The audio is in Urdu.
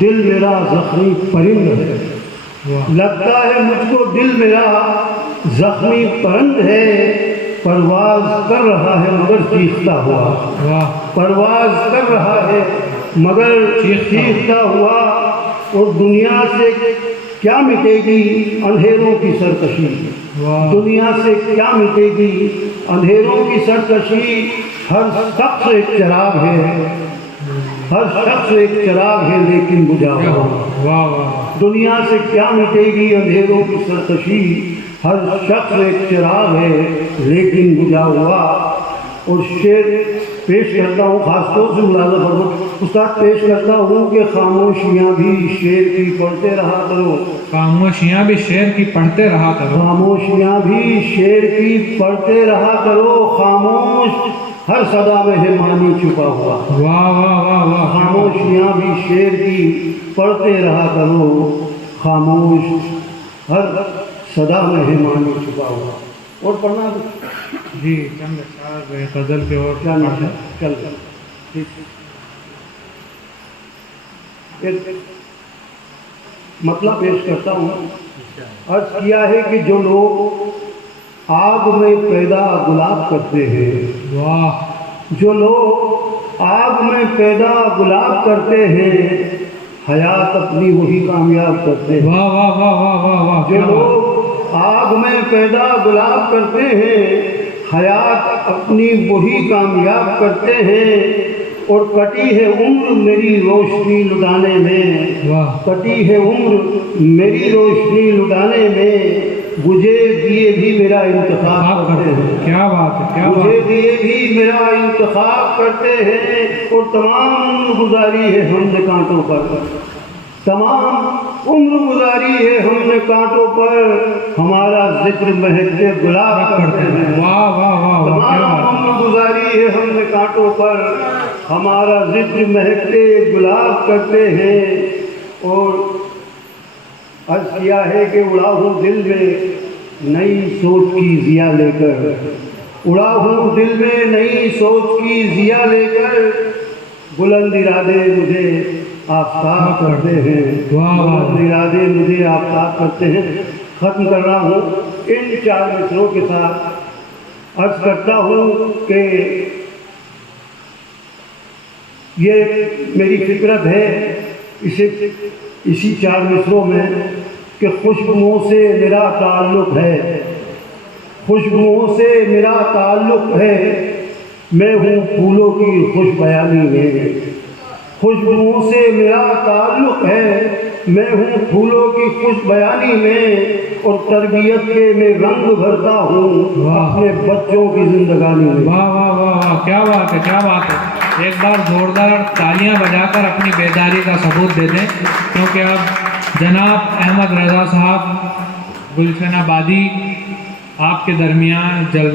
دل میرا زخمی پرند ہے، لگتا ہے مجھ کو دل میرا زخمی پرند ہے، پرواز کر رہا ہے مگر چیختا ہوا، پرواز کر رہا ہے مگر چیختا ہوا، اور دنیا سے کیا مٹے گی اندھیروں کی سرکشی، دنیا سے کیا مٹے گی اندھیروں کی سرکشی، ہر شخص ایک چراغ ہے، ہر شخص ایک چراغ ہے لیکن بجھا ہوا، دنیا سے کیا مٹے گی اندھیروں کی سرکشی، ہر شخص ایک چراغ ہے لیکن بجھا ہوا۔ اور شعر پیش کرتا ہوں، خاص طور سے ملازم فرما استاد پیش کرتا ہوں کہ خاموشیاں بھی شعر کی پڑھتے رہا کرو، خاموشیاں بھی شعر کی پڑھتے رہا کرو، خاموشیاں بھی شعر کی پڑھتے رہا کرو، خاموش ہر صدا میں ہے معنی چھپا ہوا، واہ واہ واہ واہ، خاموشیاں بھی شعر کی پڑھتے رہا کرو، خاموش ہر صدا میں ہے معنی چھپا ہوا۔ اور پڑھنا جی چند اشعار غزل کے اور کیا نام ہے؟ چل ٹھیک، ایک مطلب پیش کرتا ہوں۔ عرض کیا ہے کہ جو لوگ آگ میں پیدا گلاب کرتے ہیں، واہ، جو لوگ آگ میں پیدا گلاب کرتے ہیں، حیات اپنی وہی کامیاب کرتے ہیں، واہ واہ واہ واہ واہ واہ، جو لوگ آگ میں پیدا گلاب کرتے ہیں، حیات اپنی وہی کامیاب کرتے ہیں، اور کٹی ہے عمر میری روشنی لٹانے میں، واہ، کٹی ہے عمر میری روشنی لٹانے میں، مجھے دیے بھی میرا انتخاب کرتے ہیں، کیا بات ہے، کیا مجھے بات ہے، دیے بھی میرا انتخاب کرتے ہیں، اور تمام عمر گزاری ہے ہم نے کانٹوں پر، تمام عمر گزاری ہے ہم نے کانٹوں پر، ہمارا ذکر مہکتے گلاب کرتے ہیں، واہ واہ واہ واہ، کیا تمام بات ہے، عمر گزاری ہے ہم نے کانٹوں پر، ہمارا ذکر مہکتے گلاب کرتے ہیں۔ اور عرض کیا ہے کہ اڑا ہوں دل میں نئی سوچ کی ضیا لے کر، اڑا ہوں دل میں نئی سوچ کی ضیا لے کر، بلند ارادے مجھے آفتاب کرتے ہیں، بلند ارادے مجھے آفتاب کرتے ہیں۔ ختم کر رہا ہوں ان 4 مصروں کے ساتھ، عرض کرتا ہوں کہ یہ میری فطرت ہے اسی 4 مصروں میں کہ خوشبوؤں سے میرا تعلق ہے، خوشبوؤں سے میرا تعلق ہے، میں ہوں پھولوں کی خوش بیانی میں، خوشبوؤں سے میرا تعلق ہے، میں ہوں پھولوں کی خوش بیانی میں، اور تربیت کے میں رنگ بھرتا ہوں اپنے بچوں کی زندگانی میں۔ واہ واہ واہ واہ، کیا بات ہے، کیا بات ہے، ایک بار زوردار تالیاں بجا کر اپنی بیداری کا ثبوت دے دیں، کیونکہ اب جناب احمد رضا صاحب گلشن آبادی آپ کے درمیان جلوہ